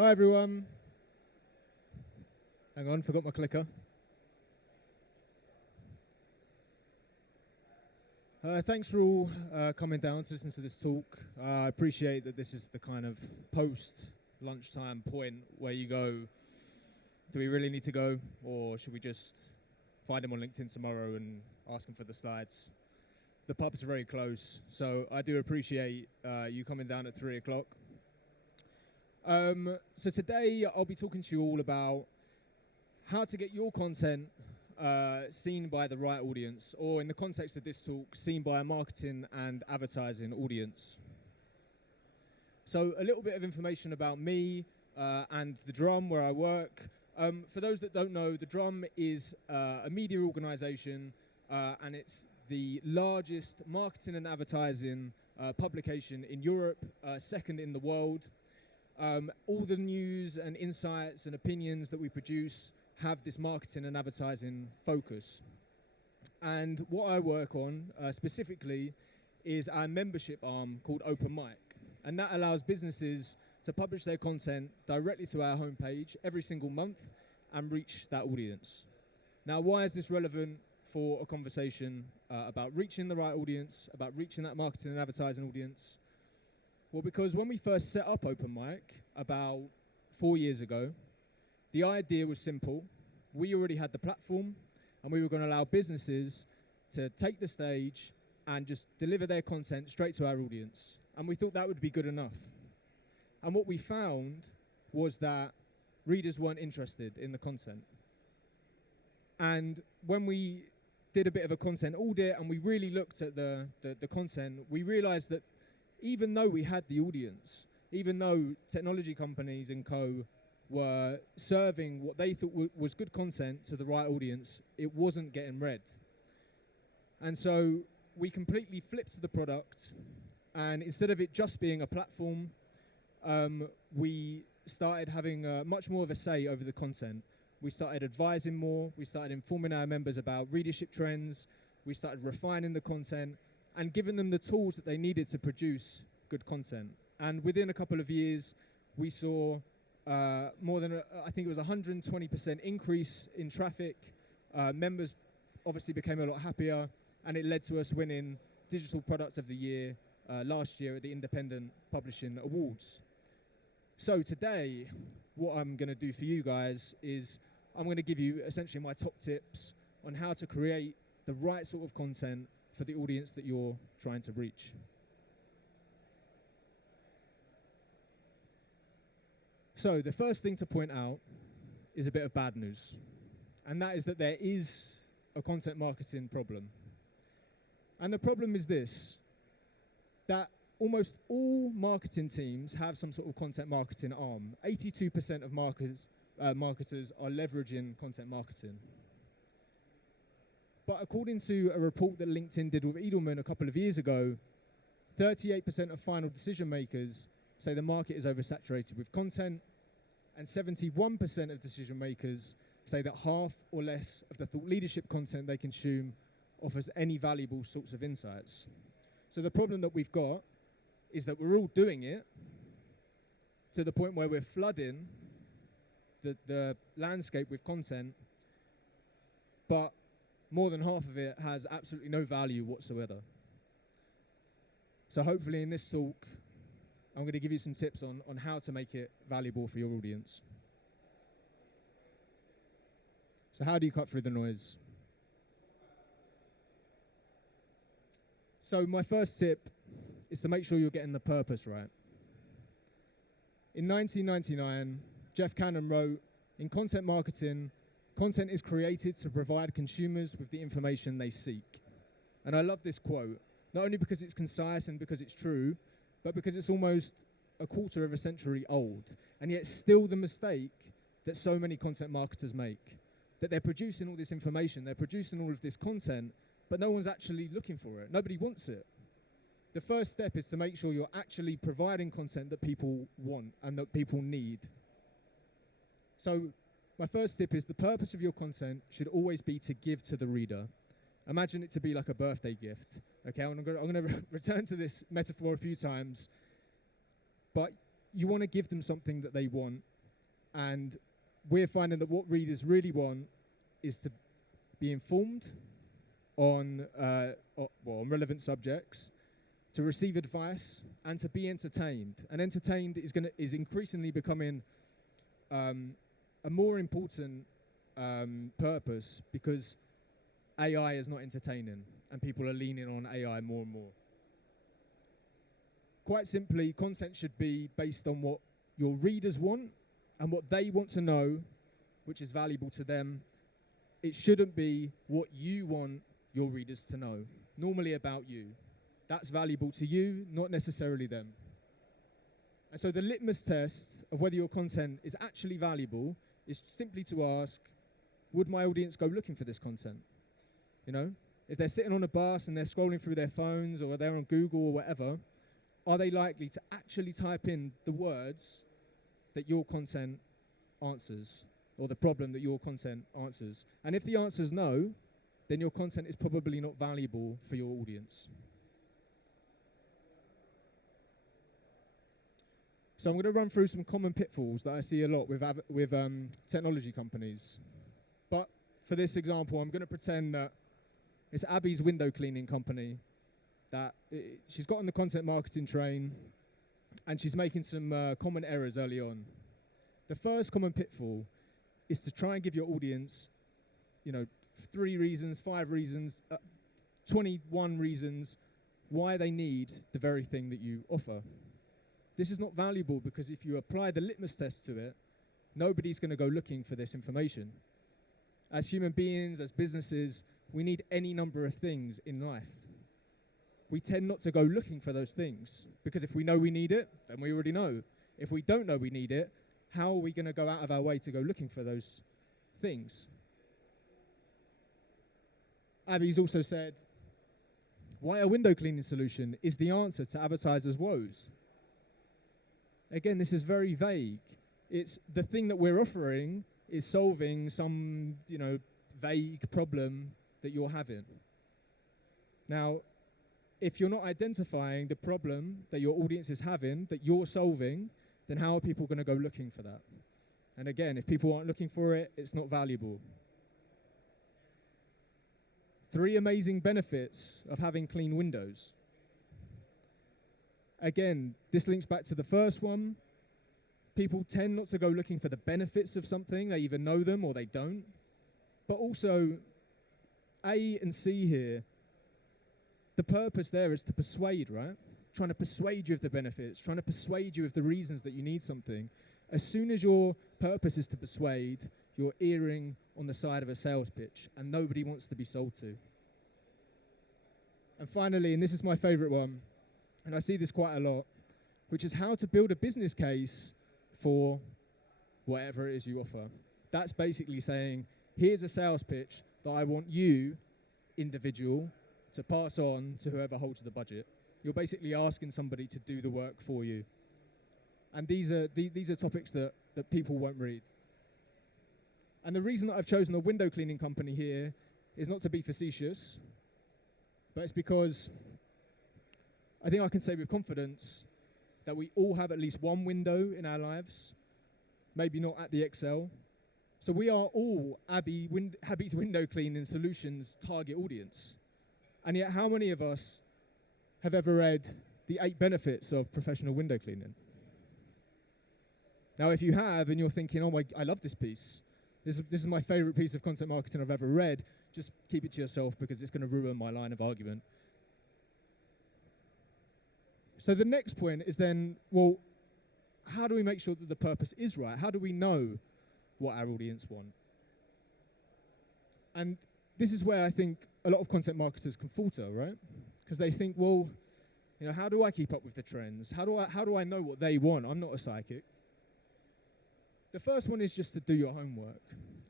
Hi everyone. Hang on, forgot my clicker. Thanks for all coming down to listen to this talk. I appreciate that this is the kind of post-lunchtime point where you go, do we really need to go, or should we just find him on LinkedIn tomorrow and ask him for the slides? The pubs are very close, so I do appreciate you coming down at 3 o'clock. So today I'll be talking to you all about how to get your content seen by the right audience, or in the context of this talk, seen by a marketing and advertising audience. So a little bit of information about me and the Drum, where I work. For those that don't know, the Drum is a media organization, and it's the largest marketing and advertising publication in Europe, second in the world. All the news and insights and opinions that we produce have this marketing and advertising focus. And what I work on specifically is our membership arm called Open Mic. And that allows businesses to publish their content directly to our homepage every single month and reach that audience. Now, why is this relevant for a conversation about reaching the right audience, about reaching that marketing and advertising audience? Well, because when we first set up Open Mic about 4 years ago, the idea was simple. We already had the platform, and we were going to allow businesses to take the stage and just deliver their content straight to our audience. And we thought that would be good enough. And what we found was that readers weren't interested in the content. And when we did a bit of a content audit and we really looked at the content, we realized that even though we had the audience, even though technology companies and co were serving what they thought was good content to the right audience, it wasn't getting read. And so we completely flipped the product, and instead of it just being a platform, we started having much more of a say over the content. We started advising more, we started informing our members about readership trends, we started refining the content, and giving them the tools that they needed to produce good content. And within a couple of years, we saw more than, I think it was 120% increase in traffic. Members obviously became a lot happier, and it led to us winning Digital Product of the Year last year at the Independent Publishing Awards. So today, what I'm going to do for you guys is I'm going to give you essentially my top tips on how to create the right sort of content for the audience that you're trying to reach. So the first thing to point out is a bit of bad news, and that is that there is a content marketing problem. And the problem is this, that almost all marketing teams have some sort of content marketing arm. 82% of marketers are leveraging content marketing. But according to a report that LinkedIn did with Edelman a couple of years ago, 38% of final decision makers say the market is oversaturated with content, and 71% of decision makers say that half or less of the thought leadership content they consume offers any valuable sorts of insights. So the problem that we've got is that we're all doing it to the point where we're flooding the landscape with content, but more than half of it has absolutely no value whatsoever. So hopefully in this talk, I'm going to give you some tips on how to make it valuable for your audience. So how do you cut through the noise? So my first tip is to make sure you're getting the purpose right. In 1999, Jeff Cannon wrote, "In content marketing, content is created to provide consumers with the information they seek." And I love this quote, not only because it's concise and because it's true, but because it's almost a quarter of a century old, and yet still the mistake that so many content marketers make, that they're producing all this information, they're producing all of this content, but no one's actually looking for it. Nobody wants it. The first step is to make sure you're actually providing content that people want and that people need. So my first tip is the purpose of your content should always be to give to the reader. Imagine it to be like a birthday gift. Okay, I'm going to return to this metaphor a few times. But you want to give them something that they want, and we're finding that what readers really want is to be informed on relevant subjects, to receive advice, and to be entertained. And entertained is increasingly becoming a more important purpose, because AI is not entertaining, and people are leaning on AI more and more. Quite simply, content should be based on what your readers want and what they want to know, which is valuable to them. It shouldn't be what you want your readers to know, normally about you. That's valuable to you, not necessarily them. And so the litmus test of whether your content is actually valuable is simply to ask, would my audience go looking for this content? You know, if they're sitting on a bus and they're scrolling through their phones, or they're on Google or whatever, are they likely to actually type in the words that your content answers, or the problem that your content answers? And if the answer is no, then your content is probably not valuable for your audience. So I'm going to run through some common pitfalls that I see a lot with technology companies. But for this example, I'm going to pretend that it's Abby's window cleaning company, that she's got on the content marketing train, and she's making some common errors early on. The first common pitfall is to try and give your audience, 3 reasons, 5 reasons, 21 reasons why they need the very thing that you offer. This is not valuable, because if you apply the litmus test to it, nobody's going to go looking for this information. As human beings, as businesses, we need any number of things in life. We tend not to go looking for those things, because if we know we need it, then we already know. If we don't know we need it, how are we going to go out of our way to go looking for those things? Abby's also said, why a window cleaning solution is the answer to advertisers' woes. Again, this is very vague. It's the thing that we're offering is solving some, vague problem that you're having. Now, if you're not identifying the problem that your audience is having, that you're solving, then how are people going to go looking for that? And again, if people aren't looking for it, it's not valuable. 3 amazing benefits of having clean windows. Again, this links back to the first one. People tend not to go looking for the benefits of something. They either know them or they don't. But also, A and C here, the purpose there is to persuade, right? Trying to persuade you of the benefits, trying to persuade you of the reasons that you need something. As soon as your purpose is to persuade, you're erring on the side of a sales pitch, and nobody wants to be sold to. And finally, and this is my favorite one, and I see this quite a lot, which is how to build a business case for whatever it is you offer. That's basically saying, here's a sales pitch that I want you, individual, to pass on to whoever holds the budget. You're basically asking somebody to do the work for you. And these are topics that people won't read. And the reason that I've chosen a window cleaning company here is not to be facetious, but it's because I think I can say with confidence that we all have at least one window in our lives, maybe not at the Excel. So we are all Abby's window cleaning solutions target audience. And yet, how many of us have ever read the 8 benefits of professional window cleaning? Now, if you have, and you're thinking, oh I love this piece. This is my favorite piece of content marketing I've ever read. Just keep it to yourself, because it's going to ruin my line of argument. So the next point is then, well, how do we make sure that the purpose is right? How do we know what our audience want? And this is where I think a lot of content marketers can falter, right? Because they think, well, how do I keep up with the trends? How do I know what they want? I'm not a psychic. The first one is just to do your homework.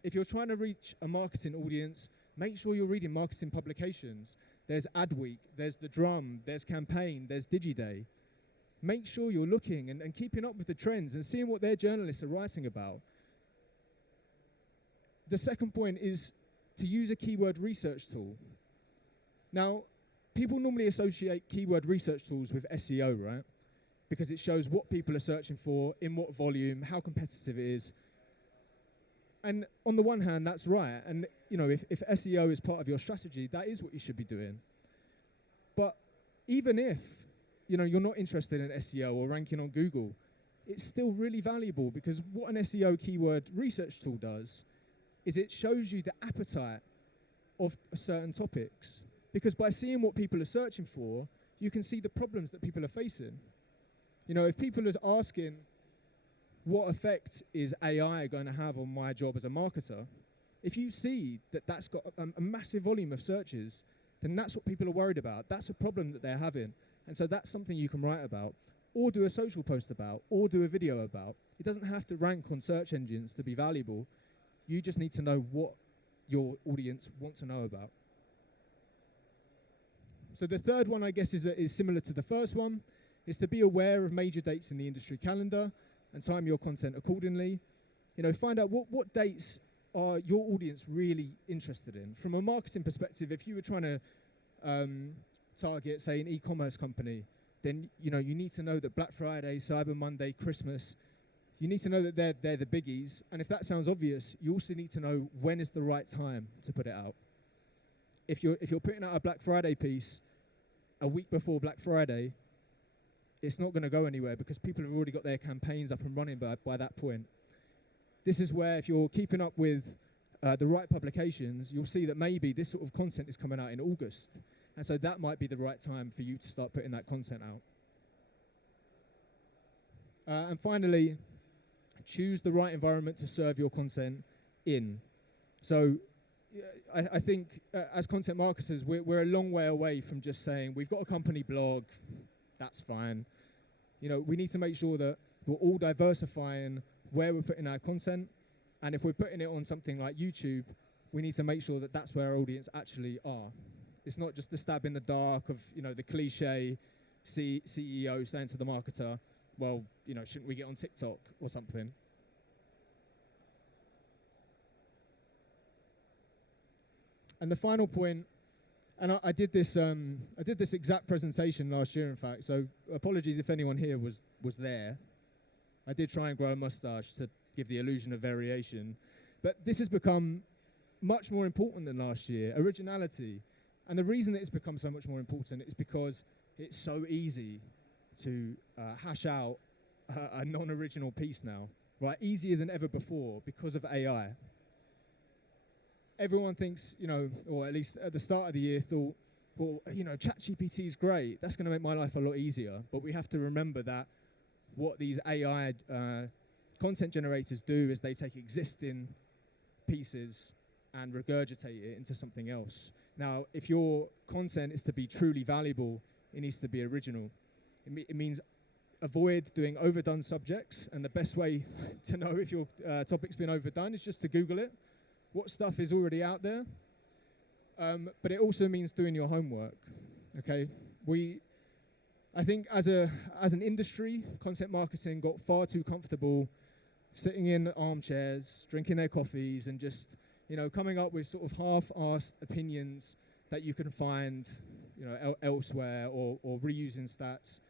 If you're trying to reach a marketing audience, make sure you're reading marketing publications. There's Adweek, there's The Drum, there's Campaign, there's DigiDay. Make sure you're looking and keeping up with the trends and seeing what their journalists are writing about. The second point is to use a keyword research tool. Now, people normally associate keyword research tools with SEO, right? because it shows what people are searching for, in what volume, how competitive it is. And on the one hand, that's right. And if SEO is part of your strategy, that is what you should be doing. But even if you're not interested in SEO or ranking on Google, it's still really valuable, because what an SEO keyword research tool does is it shows you the appetite of certain topics. Because by seeing what people are searching for, you can see the problems that people are facing. If people are asking, what effect is AI going to have on my job as a marketer? If you see that that's got a massive volume of searches, then that's what people are worried about. That's a problem that they're having. And so that's something you can write about, or do a social post about, or do a video about. It doesn't have to rank on search engines to be valuable. You just need to know what your audience want to know about. So the third one, I guess, is similar to the first one, is to be aware of major dates in the industry calendar and time your content accordingly. Find out what dates are your audience really interested in. From a marketing perspective, if you were trying to target, say, an e-commerce company, then you need to know that Black Friday, Cyber Monday, Christmas, you need to know that they're the biggies. And if that sounds obvious, you also need to know when is the right time to put it out. If you're putting out a Black Friday piece a week before Black Friday, it's not going to go anywhere, because people have already got their campaigns up and running by that point. This is where, if you're keeping up with the right publications, you'll see that maybe this sort of content is coming out in August. And so that might be the right time for you to start putting that content out. And finally, choose the right environment to serve your content in. So I think as content marketers, we're a long way away from just saying, we've got a company blog, that's fine. We need to make sure that we're all diversifying where we're putting our content. And if we're putting it on something like YouTube, we need to make sure that that's where our audience actually are. It's not just the stab in the dark of, the cliche CEO saying to the marketer, well, shouldn't we get on TikTok or something? And the final point, and I did this exact presentation last year, in fact, so apologies if anyone here was there. I did try and grow a mustache to give the illusion of variation. But this has become much more important than last year, originality. And the reason that it's become so much more important is because it's so easy to hash out a non-original piece now, right? Easier than ever before because of AI. Everyone thinks, or at least at the start of the year thought, well, ChatGPT is great. That's going to make my life a lot easier. But we have to remember that what these AI content generators do is they take existing pieces and regurgitate it into something else. Now, if your content is to be truly valuable, it needs to be original. It means avoid doing overdone subjects. And the best way to know if your topic's been overdone is just to Google it. What stuff is already out there? But it also means doing your homework. Okay, I think as an industry, content marketing got far too comfortable sitting in armchairs, drinking their coffees, and just coming up with sort of half-assed opinions that you can find elsewhere, or reusing stats.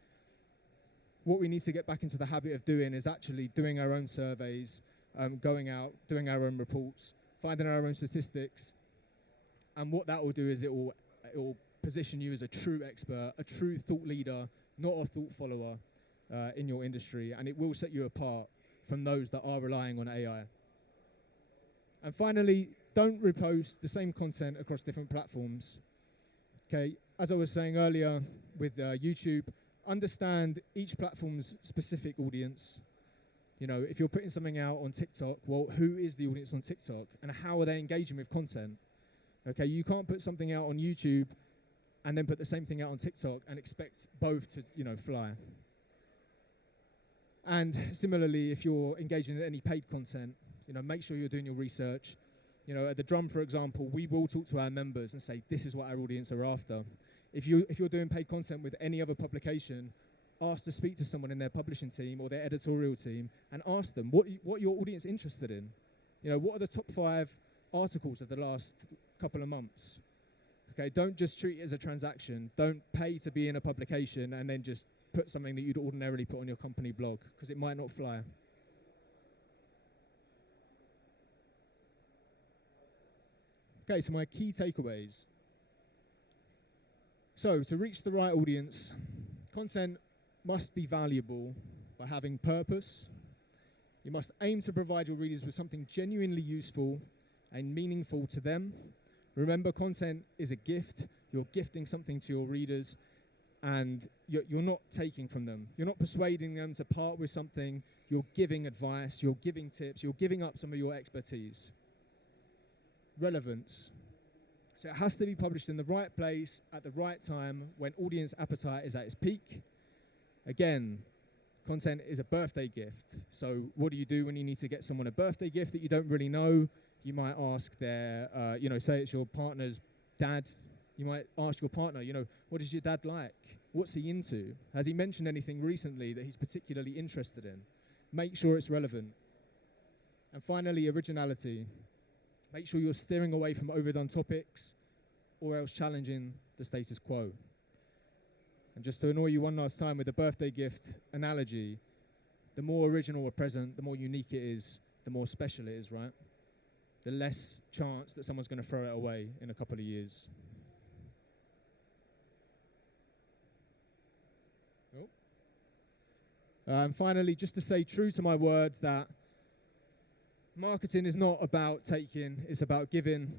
What we need to get back into the habit of doing is actually doing our own surveys, going out, doing our own reports, finding our own statistics, and what that will do is it will position you as a true expert, a true thought leader, not a thought follower in your industry, and it will set you apart from those that are relying on AI. And finally, don't repost the same content across different platforms. Okay, as I was saying earlier with YouTube, understand each platform's specific audience. If you're putting something out on TikTok, well, who is the audience on TikTok, and how are they engaging with content? Okay, you can't put something out on YouTube and then put the same thing out on TikTok and expect both to, fly. And similarly, if you're engaging in any paid content, make sure you're doing your research. At the Drum, for example, we will talk to our members and say, this is what our audience are after. If you're doing paid content with any other publication, ask to speak to someone in their publishing team or their editorial team and ask them what your audience is interested in. What are the top 5 articles of the last couple of months? Okay, don't just treat it as a transaction. Don't pay to be in a publication and then just put something that you'd ordinarily put on your company blog, because it might not fly. Okay, so my key takeaways. So, to reach the right audience, content must be valuable by having purpose. You must aim to provide your readers with something genuinely useful and meaningful to them. Remember, content is a gift. You're gifting something to your readers, and you're not taking from them. You're not persuading them to part with something. You're giving advice. You're giving tips. You're giving up some of your expertise. Relevance. So it has to be published in the right place at the right time when audience appetite is at its peak. Again, content is a birthday gift. So what do you do when you need to get someone a birthday gift that you don't really know? You might ask their, say it's your partner's dad. You might ask your partner, what is your dad like? What's he into? Has he mentioned anything recently that he's particularly interested in? Make sure it's relevant. And finally, originality. Make sure you're steering away from overdone topics or else challenging the status quo. And just to annoy you one last time with the birthday gift analogy, the more original a present, the more unique it is, the more special it is, right? The less chance that someone's going to throw it away in a couple of years. And finally, just to say true to my word that marketing is not about taking, it's about giving.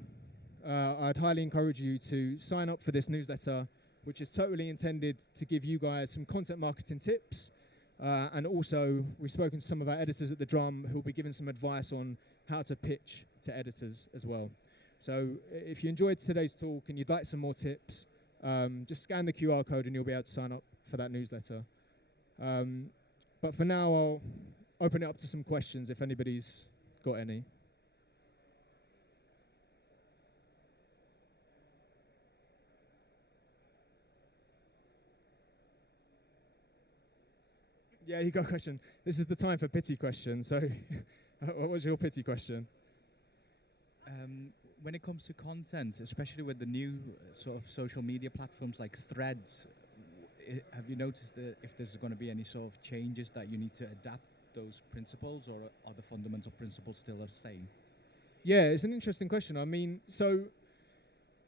I'd highly encourage you to sign up for this newsletter, which is totally intended to give you guys some content marketing tips. And also, we've spoken to some of our editors at the Drum who'll be giving some advice on how to pitch to editors as well. So if you enjoyed today's talk and you'd like some more tips, just scan the QR code and you'll be able to sign up for that newsletter. But for now, I'll open it up to some questions if anybody's got any. Yeah, you got a question. This is the time for pity questions. So what was your pity question? When it comes to content, especially with the new sort of social media platforms like Threads, have you noticed that if there's going to be any sort of changes that you need to adapt those principles, or are the fundamental principles still the same? Yeah, it's an interesting question. I mean, so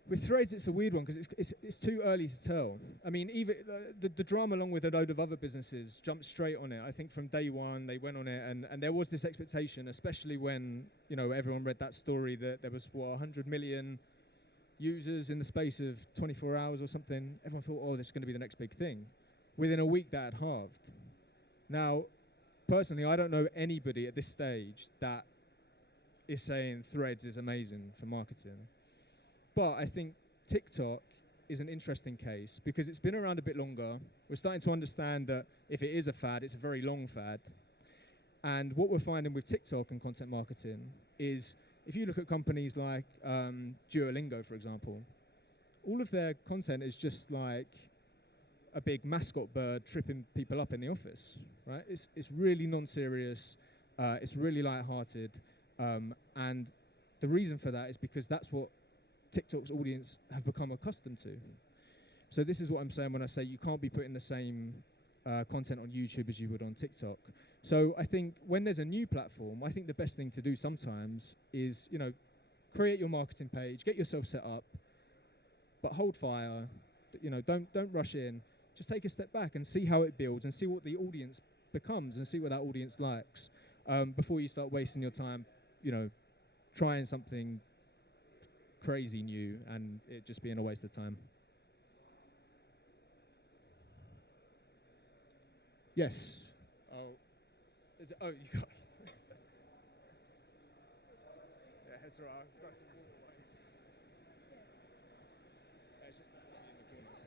with Threads, it's a weird one because it's too early to tell. I mean, even the Drama, along with a load of other businesses, jumped straight on it. I think from day one, they went on it, and there was this expectation, especially when, everyone read that story that there was, 100 million users in the space of 24 hours or something. Everyone thought, this is going to be the next big thing. Within a week, that had halved. Now, personally, I don't know anybody at this stage that is saying Threads is amazing for marketing. But I think TikTok is an interesting case because it's been around a bit longer. We're starting to understand that if it is a fad, it's a very long fad. And what we're finding with TikTok and content marketing is if you look at companies like Duolingo, for example, all of their content is just like a big mascot bird tripping people up in the office, right? It's really non-serious. It's really light-hearted. And the reason for that is because that's what TikTok's audience have become accustomed to. So this is what I'm saying when I say you can't be putting the same content on YouTube as you would on TikTok. So I think when there's a new platform, I think the best thing to do sometimes is, create your marketing page, get yourself set up, but hold fire. Don't rush in. Just take a step back and see how it builds and see what the audience becomes and see what that audience likes before you start wasting your time, trying something crazy new and it just being a waste of time. Yes. You got. Yeah, that's right. I'll grab some water. It's just that one in the corner.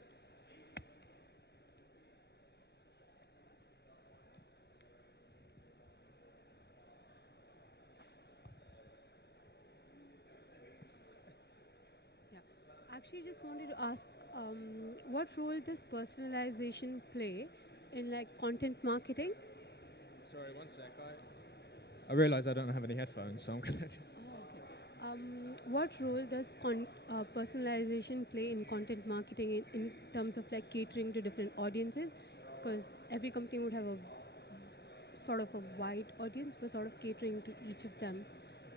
Actually, just wanted to ask, what role does personalization play in content marketing? Sorry, one sec. I realize I don't have any headphones, so I'm gonna just. What role does personalization play in content marketing in terms of catering to different audiences? because every company would have a sort of a wide audience, but sort of catering to each of them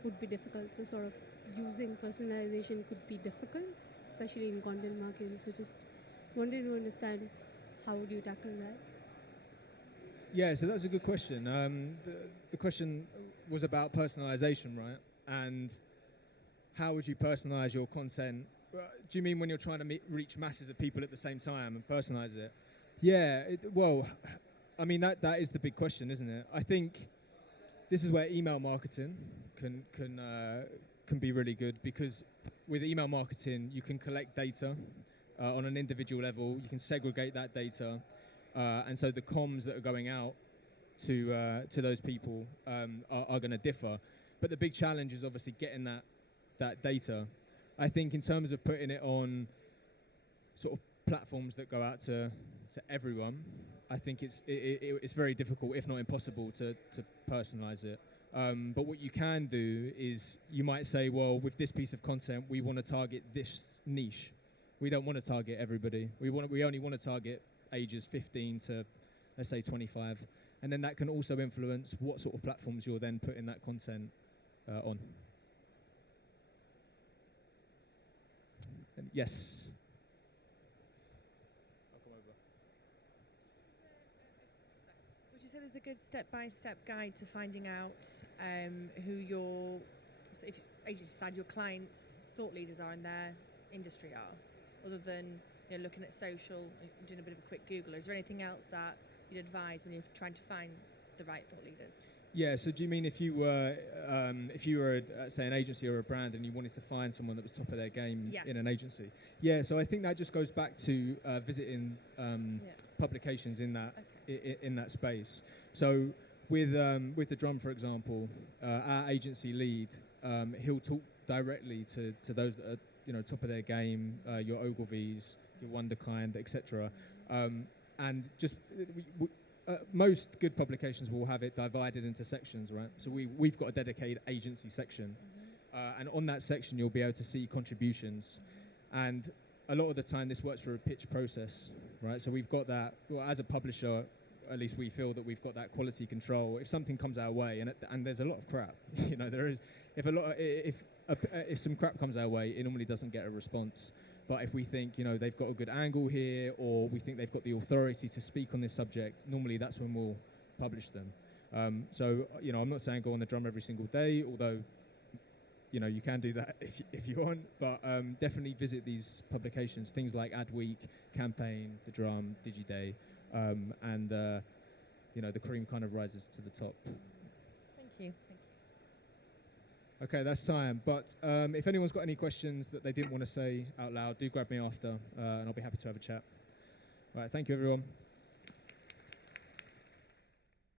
would be difficult. So sort of using personalization could be difficult, especially in content marketing. So just wanted to understand how would you tackle that? Yeah, so that's a good question. The question was about personalization, right? And how would you personalize your content? Do you mean when you're trying to reach masses of people at the same time and personalize it? Yeah, well, I mean, that is the big question, isn't it? I think this is where email marketing can be really good, because with email marketing, you can collect data on an individual level. You can segregate that data. And so the comms that are going out to those people are going to differ. But the big challenge is obviously getting that data. I think in terms of putting it on sort of platforms that go out to everyone, I think it's very difficult, if not impossible, to personalize it. But what you can do is you might say, well, with this piece of content, we want to target this niche. We don't want to target everybody. We only want to target ages 15 to, let's say, 25. And then that can also influence what sort of platforms you're then putting that content on. And yes. I'll come over. Would you say there's a good step-by-step guide to finding out who your, so if agency side, your clients' thought leaders are in their industry are, other than looking at social, doing a bit of a quick Google? Is there anything else that you'd advise when you're trying to find the right thought leaders? Yeah, so do you mean if you were, say, an agency or a brand and you wanted to find someone that was top of their game Yes. in an agency? Yeah, so I think that just goes back to visiting publications in that in that space. So with the drum, for example, our agency lead, he'll talk directly to those that are top of their game, your Ogilvy's, your Wonderkind, etc. And just most good publications will have it divided into sections, right? So we've got a dedicated agency section, and on that section you'll be able to see contributions, and a lot of the time this works through a pitch process, right? So we've got that. Well, as a publisher, at least we feel that we've got that quality control. If something comes our way, and there's a lot of crap, there is. If some crap comes our way, it normally doesn't get a response. But if we think, they've got a good angle here, or we think they've got the authority to speak on this subject, normally that's when we'll publish them. So, I'm not saying go on the drum every single day, although, you can do that if you want. But definitely visit these publications, things like Adweek, Campaign, The Drum, DigiDay, and the cream kind of rises to the top. Thank you. Okay, that's time. But if anyone's got any questions that they didn't want to say out loud, do grab me after, and I'll be happy to have a chat. All right, thank you, everyone.